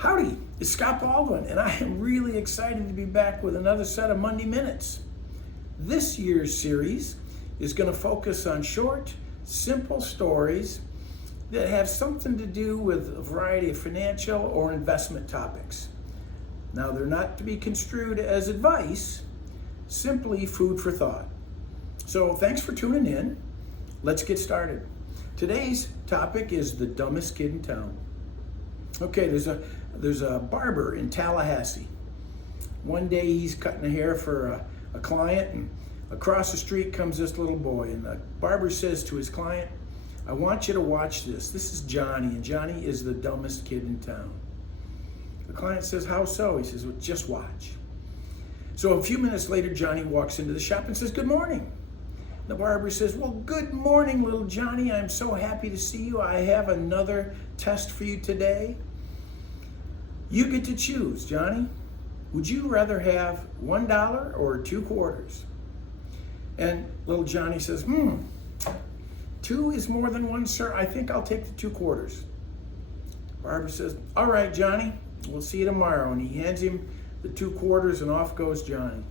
Howdy, it's Scott Baldwin, and I am really excited to be back with another set of Monday Minutes. This year's series is going to focus on short, simple stories that have something to do with a variety of financial or investment topics. Now, they're not to be construed as advice, simply food for thought. So thanks for tuning in. Let's get started. Today's topic is the dumbest kid in town. Okay, there's a barber in Tallahassee. One day he's cutting the hair for a client, and across the street comes this little boy, and the barber says to his client, "I want you to watch this. This is Johnny, and Johnny is the dumbest kid in town." The client says, "How so?" He says, "Well, just watch." So a few minutes later, Johnny walks into the shop and says, "Good morning." The barber says, "Well, good morning, little Johnny. I'm so happy to see you. I have another test for you today. You get to choose, Johnny. Would you rather have $1 or 2 quarters?" And little Johnny says, 2 is more than 1, sir. I think I'll take the 2 quarters. Barber says, "All right, Johnny, we'll see you tomorrow." And he hands him the 2 quarters, and off goes Johnny.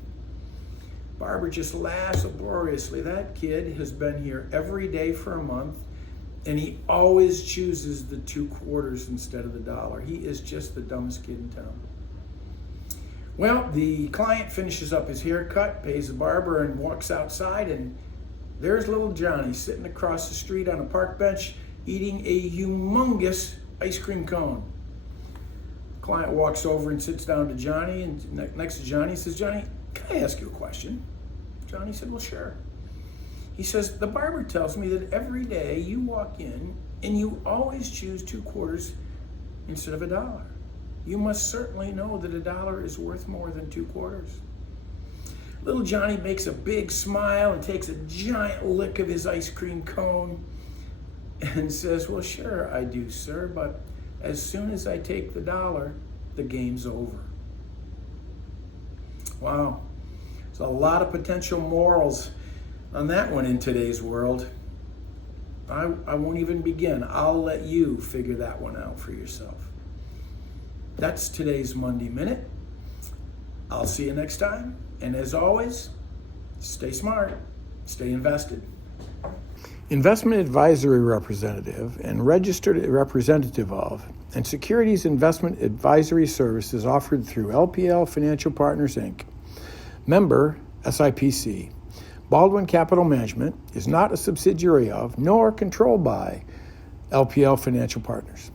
Barber just laughs uproariously. That kid has been here every day for a month, and he always chooses the 2 quarters instead of the $1. He is just the dumbest kid in town. Well, the client finishes up his haircut, pays the barber, and walks outside, and there's little Johnny sitting across the street on a park bench eating a humongous ice cream cone. The client walks over and sits down to Johnny, and next to Johnny says, "Johnny, can I ask you a question?" Johnny said, "Well, sure." He says, "The barber tells me that every day you walk in and you always choose 2 quarters instead of $1. You must certainly know that $1 is worth more than 2 quarters." Little Johnny makes a big smile and takes a giant lick of his ice cream cone and says, "Well, sure I do, sir, but as soon as I take the $1, the game's over." Wow, there's a lot of potential morals on that one in today's world. I won't even begin. I'll let you figure that one out for yourself. That's today's Monday Minute. I'll see you next time. And as always, stay smart, stay invested. Investment advisory representative and registered representative of and securities investment advisory services offered through LPL Financial Partners, Inc. Member SIPC. Baldwin Capital Management is not a subsidiary of nor controlled by LPL Financial Partners.